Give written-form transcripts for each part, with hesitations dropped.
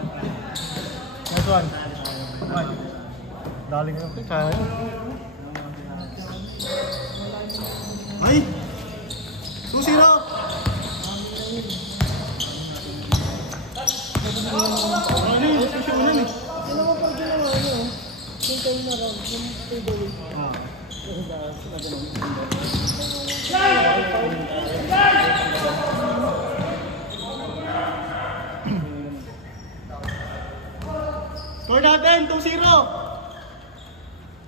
Next one. Daling yun. Kaya yun. Ay! 2-0! Ano yun? Sisyo mo nun eh. Ano mo pag ginawa nyo? Hintay na raw. Yung takeaway. Score natin! 2-0!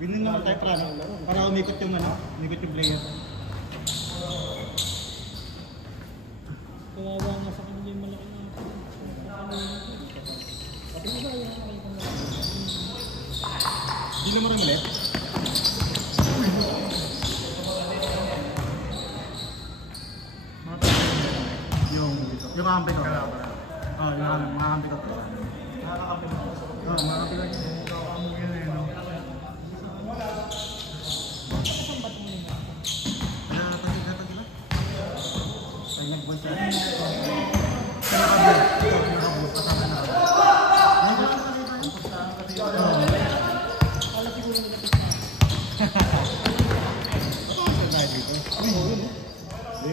Winin naman tayo para umikot yung ano, umikot yung player. Kawawa nga sa kanila yung malaki na Hindi na marang ulit. Yung kakampi ko. Oo, yung kakampi ko. Nakakakampi ko. Oo, makakampi ko.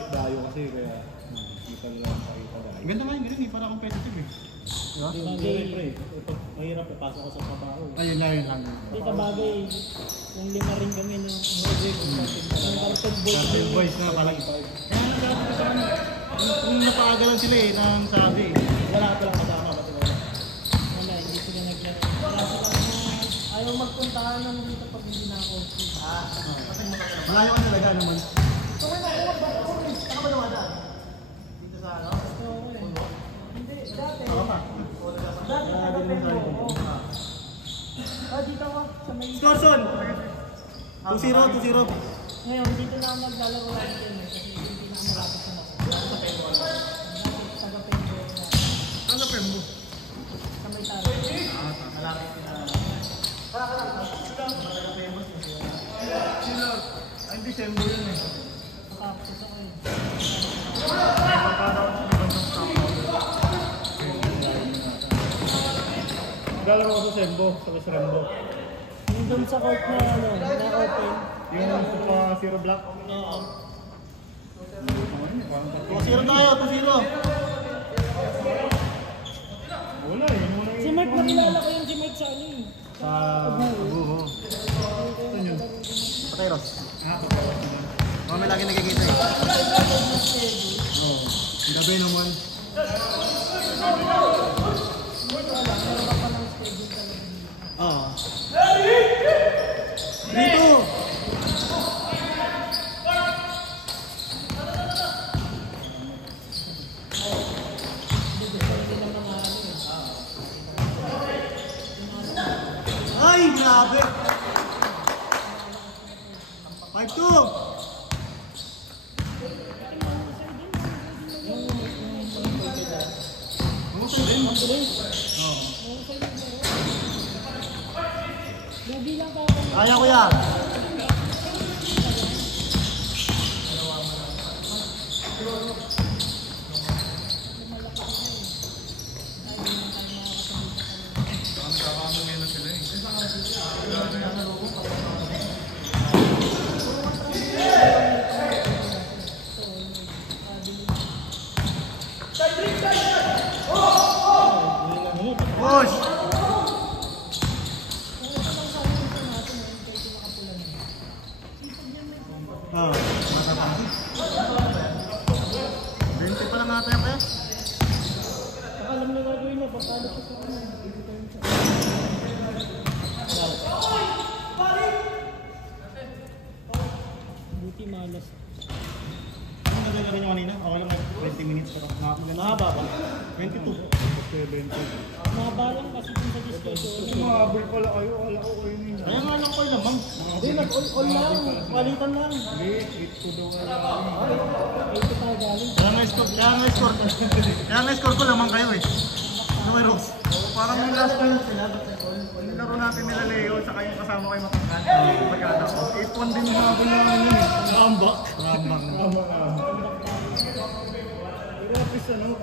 Dayo kasi kaya kita nila ang pakita. Ganda nga yung ganun eh, para competitive eh. Diba? bagay. Mahirap ipasok ko sa trabaho. Ayun lang. Hindi sa bagay. Yung lima rin kami ng project. Yung cartoon boy. Cartoon boys na parang kaya nagkakaroon ko sa ano. Kung napaagalan sila eh, nang sabi eh. Wala ka lang kasama ba sila? Wala, hindi sila naglaro. Wala silang ayaw magpuntahan ng dito pag hindi na ako. Malayo ka talaga naman. Hindi, dati. Dati taga-Pembo. Dito ako sa may... Scorson! 2-0. Ngayon, dito na ako maglalaro lang din kasi hindi na ako malapit sa ako. Taga-Pembo. Ano Pembo? Sa may taro. Ay, December yun eh. Nakapos ako eh. Galaro ko sa Sembo, sa Rembo. Yung doon sa court na ano, na-open. Yung Supa Zero Black. Oo. 2-0 tayo, 2-0. Wala eh. Si Mike, nakilala ko yung si Mike sa ano eh. Sa Abu. Saan yun? Patay Ross. Pagkawas naman. May lagi nagkikita eh. Oo. Ang gabi naman. Oo. Dito! Ay, grabe! 5-2! Kaya ko yan. Push! Oh, 20 pa lang ata yan kaya? Alam na gagawin niya, pagkala siya sa ano. Buti malas. Ano nagagawin niyo kanina? Okay lang 20 minutes pero Mahaba ba? 22. 70. Mahaba lang kasi dun sa discussion. Mahabol pala kayo. Wala ko kayo nyo. Kaya nga lang ko lamang. Hindi, nag-all lang. Palitan lang. Hindi, 8 ko daw wala. 85 galing. Kaya nga score ko lamang kayo eh. Ano kayo Rose? Parang yung last time sila. Yung laro natin nila Leo, saka yung kasama ko yung matangkan. Pagkada ko. 8-1 din yung habol naman yun eh. Rambak. Pero at least ano,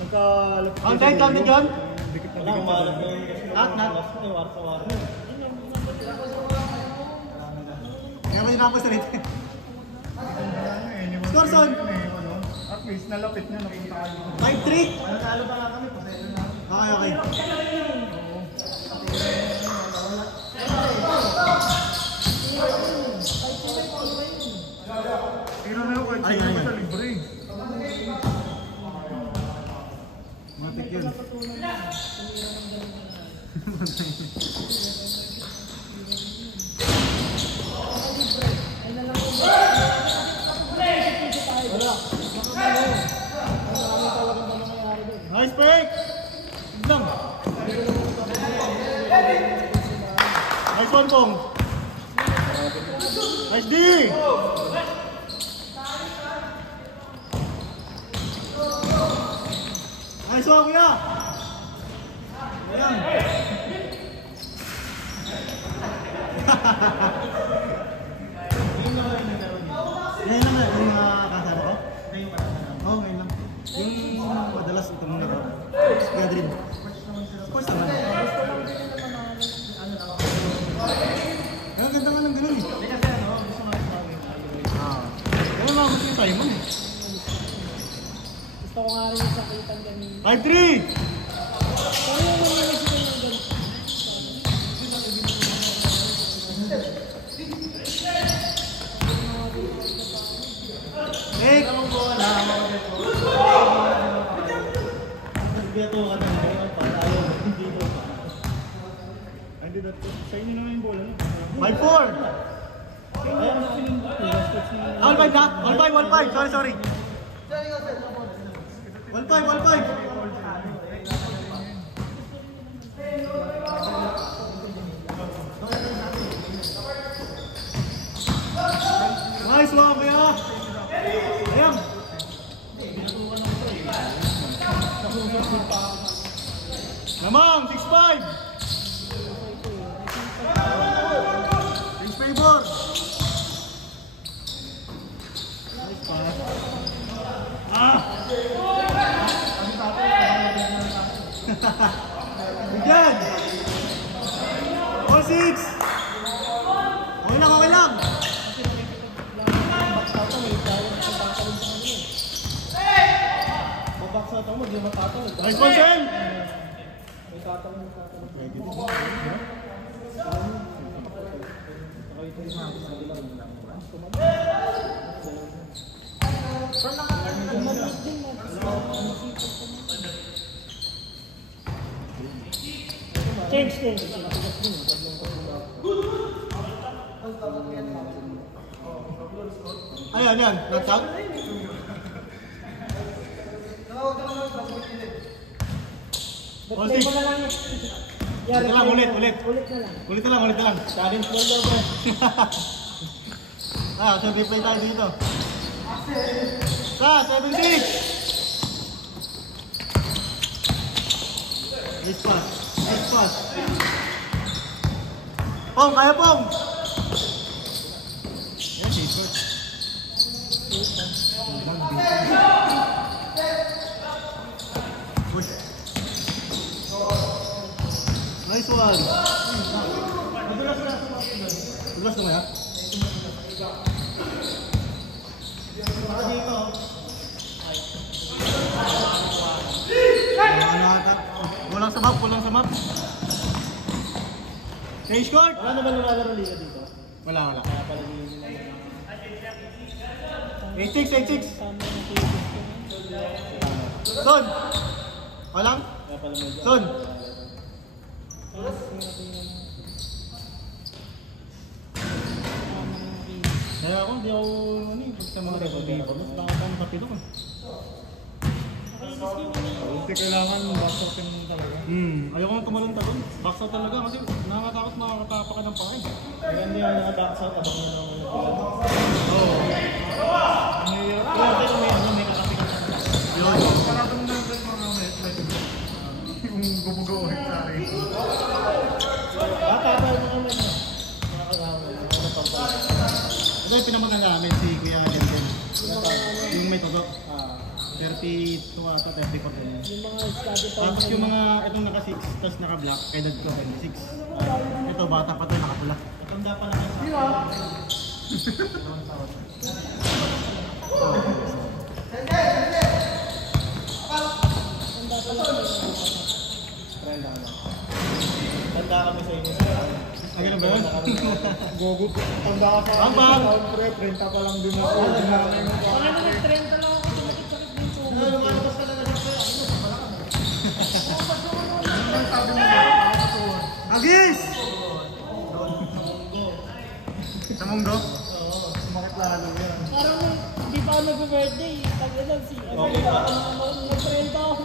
nagkalapit. Ang time dyan? Dikit Wala, umalap na yun kasi At na? last na yung war sa war. Kaya ko dinapos na rin. Score, Son! At least nalapit niya, napunta kayo. 5-3! Nanalo pa nga kami, pasensya na. Okay, okay. Tira na yun, kahit Ay, sino ay, ba ay. sa libre. Matik yun. Nice break! Lang! Nice one, Pong! Nice D! Nice one, kuya! Ayan! Ngayon lang yung kasama ko? Oo, ngayon lang. Yung madalas itong mga kaya dream. Sports naman. Kaya ganda nga ng ganun eh. Kaya mamas yung tayo mo eh. Gusto ko nga rin yung sakitan ganun. 5-3! Pero yung naninig ko ng ganun. Hey! Nagbeto ka na ngayon, patayo, hindi mo pa. Ay, hindi na, sa inyo naman yung bola. 5-4! Ayaw na sinunod. All 5 na? All 5, all 5. Sorry, sorry. All 5, all 5. Nice one, kuya. Ayan. Namang, 6-5. 6 favor. Nice pass. Bigyan. All 6. Okay lang, okay lang. Babaksa ito mo, di mo matatawag. Nice one, Sen. May tatawag. Change din. Ayan, yan. That's out. All Play 6. mo na lang yan. Ulit na lang, ulit, ulit. Ulit na lang. Ulit na lang, ulit na lang. Challenge mo daw ba? So replay tayo dito. Sa 7-6. Nice pass. Nice pass. Pong, kaya Pong. Yan, safe court. Push. Nice one. Tulas naman ha? Walang sa map, walang sa map. Change court. Wala naman lumalaro liga dito. Wala, wala. Kaya pala hindi nila. 8-6, 8-6. Tama na kuya. Son! Walang? Kaya pala may Son! Kaya ako, hindi ako ano eh, sa mga rebel dito. Mas nakakang kapilok eh. Kasi kailangan backstopin mo talaga. Ayoko nang tumalon doon. Box out talaga kasi nakakatakot makakatapa ka ng pakin. Kaya hindi ako naka-backsa, tabak mo naman yung pila. Oo. Kaya pero may ano, may kakapikan na. Yun. Parado mo naman mga met. Yung gumugawa sa akin. Bata pa yung mga met. Nakakagawa na mga pampala. Ito yung pinamagan namin si Kuya Lenden. Yung may todok. 32 ata, 34 din. Yung mga study time. Tapos yung mga, itong naka 6, tapos naka black, kay dad ko, 26. Ito, bata pa to, nakapula. Matanda pa lang. Tanda kami sa inyo. Ang ganun ba yun? Gogo, tanda ka pa. Bang! 30 pa lang din ako. Mga nag-30 lang ako, sumakit-sakit din po. Lumalabas ka na na dito. Ang sabi mo ba? Agis! Sa munggo? Sumakit lalo yan. Parang hindi pa ako nag-birthday. Pag-ilan si nag-30 ako.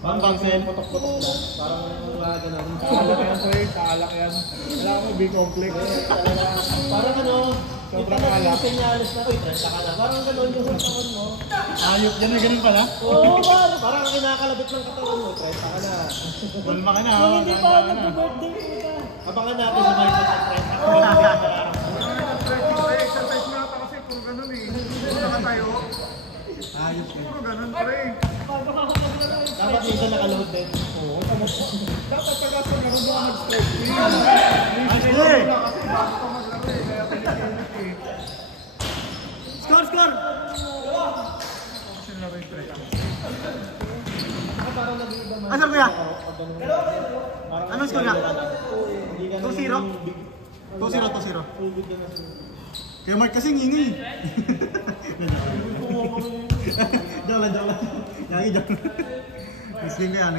Bang sel. Putok-putok lang. Parang wala ganun. Kaalak yan, Troy. Kaalak yan. Wala mo, B-complex. Parang ano, Sobrang alak. senyales na, uy, 30 ka na. Parang gano'n yung katawan mo. Ayop yan, may ganun pala. Oo, Parang ang kinakalabit ng katawan mo, 30 ka na. Bulma ka na, Kung hindi pa ako nag-birthday puta. Abangan natin sa mga 30. Exercise nga ata kasi puro ganun eh. Puro nakatayo. Ayop yun. Puro ganun, pre. Dapat minsan nakalohod din. Oo. Dapat pag sa ganun doon mag-stretching. Ay, sige! Kasi bago ka maglaro eh. Kaya pinikilit eh. Score, score! Kasi laro yung stretching. Asar kuya? Anong score nga? 2-0? 2-0. Kaya Mark kasing ingay. Joke lang. Lagi joke. Next game kaya.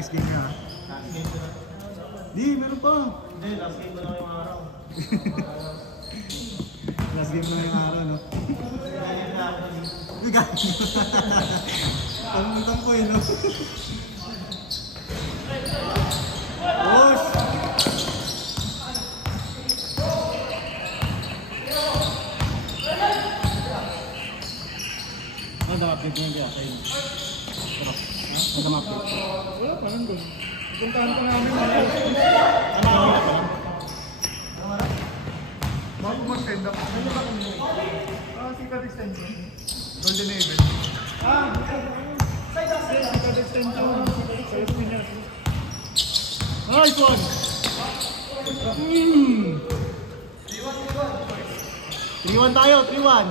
Di, meron pa. Hindi, last game na lang yung araw. Last game lang yung araw, no? Uy, gagi. Tamang ko no? Push! Ano dapat update mo yung kaya sa'yo? Sarap. Ano dapat update? Wala, parang doon. Puntahan pa namin. Ano ang hirap pa lang? Bago mag-stand up. Sikat extension. Golden Haven. Sikat extension. Sa Espinas. Nice one! 3-1 tayo, 3-1.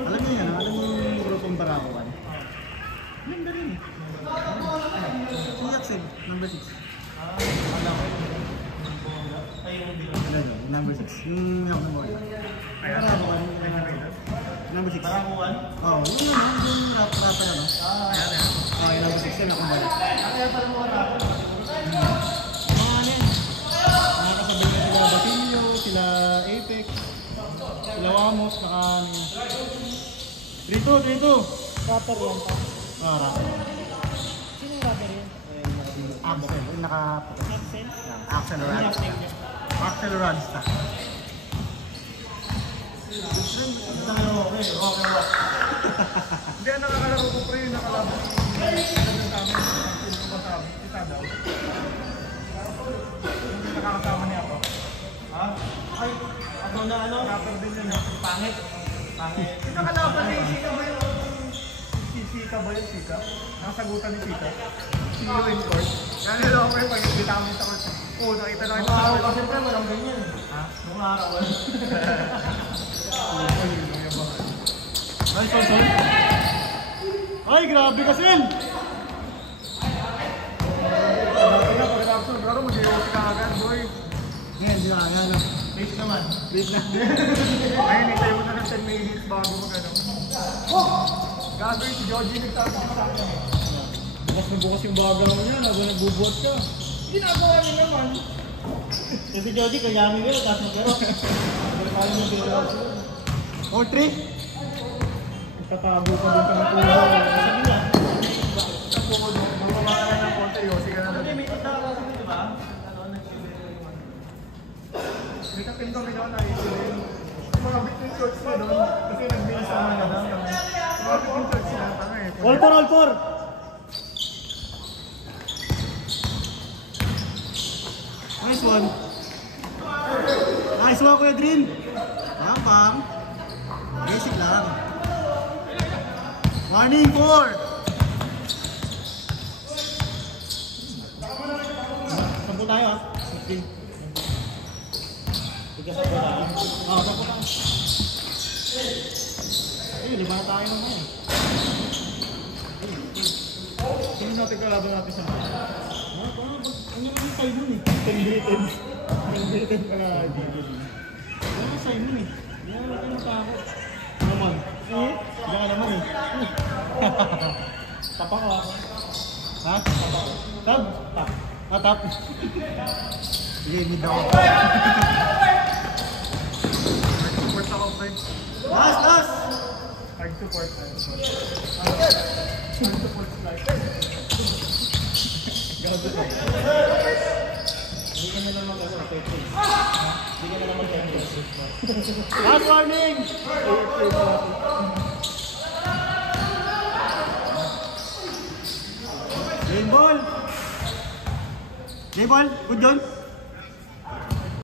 Alam mo yan, alam mo yung grupong Barakawan? Ganda rin eh. Si Yaxel, number 6. Number 6. Yung ako ng bola. Barakawan, number 6. Barakuan? Oo, yun naman, yung rapper na no? Oo, yung number 6 yun ako bola. Kaya parang wala. Mga ano yan? Nakakasabay na sila Basilio, sila Apex, sila Wamos, naka ano yun. 3-2. Rapper yan pa. Ah, rapper. Sino yung rapper yan? Axel, yung naka-puto. Axel? Axel Radsta. Axel Radsta. Hindi, ang nakakalaro ko pre, yung nakalaro. Isa daw. Nakakasama niya ako. Ha? Ay, ako na ano? Rapper din yun. Pangit. Yung nakalaban ni Sika ba yung... Sika ba yung Sika? Nakasagutan ni Sika. Si Lewin Court. Yan nila ako pre, pag-ibita kami sa court. Oo, nakita na ito. Araw kasi pre, walang ganyan. Ha? Nung araw wala. Ay, Sol. Ay, grabe ka, Sil! Dati na, pagkatapos ng laro, mag-iwas ka agad, boy. Ngayon, di ba? Ano? Base naman. Wait lang. Ngayon, hintay mo na ng 10 minutes bago mag-ano. Gagawin si Georgie nagtatapos sa akin. Bukas na bukas yung bagang niya, habang nagbubuhat ka. Ginagawa niya naman. Kasi Jody, kayamin nila, tapos maglaro. Pagkakain mo dito. 4-3? Tatago ka dun sa nakuha. Sabi niya. Tapo ko doon. Mamamaka ka ng konti, Yossi ka na lang. May kita ka kasi, di ba? May kapin kami doon, naisipin. Mga bitcoin shorts na doon. Kasi nagbisa naman na lang. Mga bitcoin shorts na, tanga eh. All for! Nice one, Kuya Drin. pang basic lang. Warning 4! Sampo tayo ha. Okay. Tiga sa bola. Sampo tayo. Lima na tayo naman eh. Sino natin kalaban natin sa mga? Ano naman yung Simon eh? Pendrited. Pendrited pala. Ano yung Simon eh? Hindi naman natin matakot. Naman. Eh? Hindi ka naman eh. Tapa ka. Ha? Tab? Tap. Ah, tap. Sige, mid ako. Hard support ako, friend. Last, last! Hard support. Hard support slide. Gago ka. Hindi ka na lang mag-ano, Hindi ka na lang mag-ano. Last warning! Game ball! Game ball! Good yun!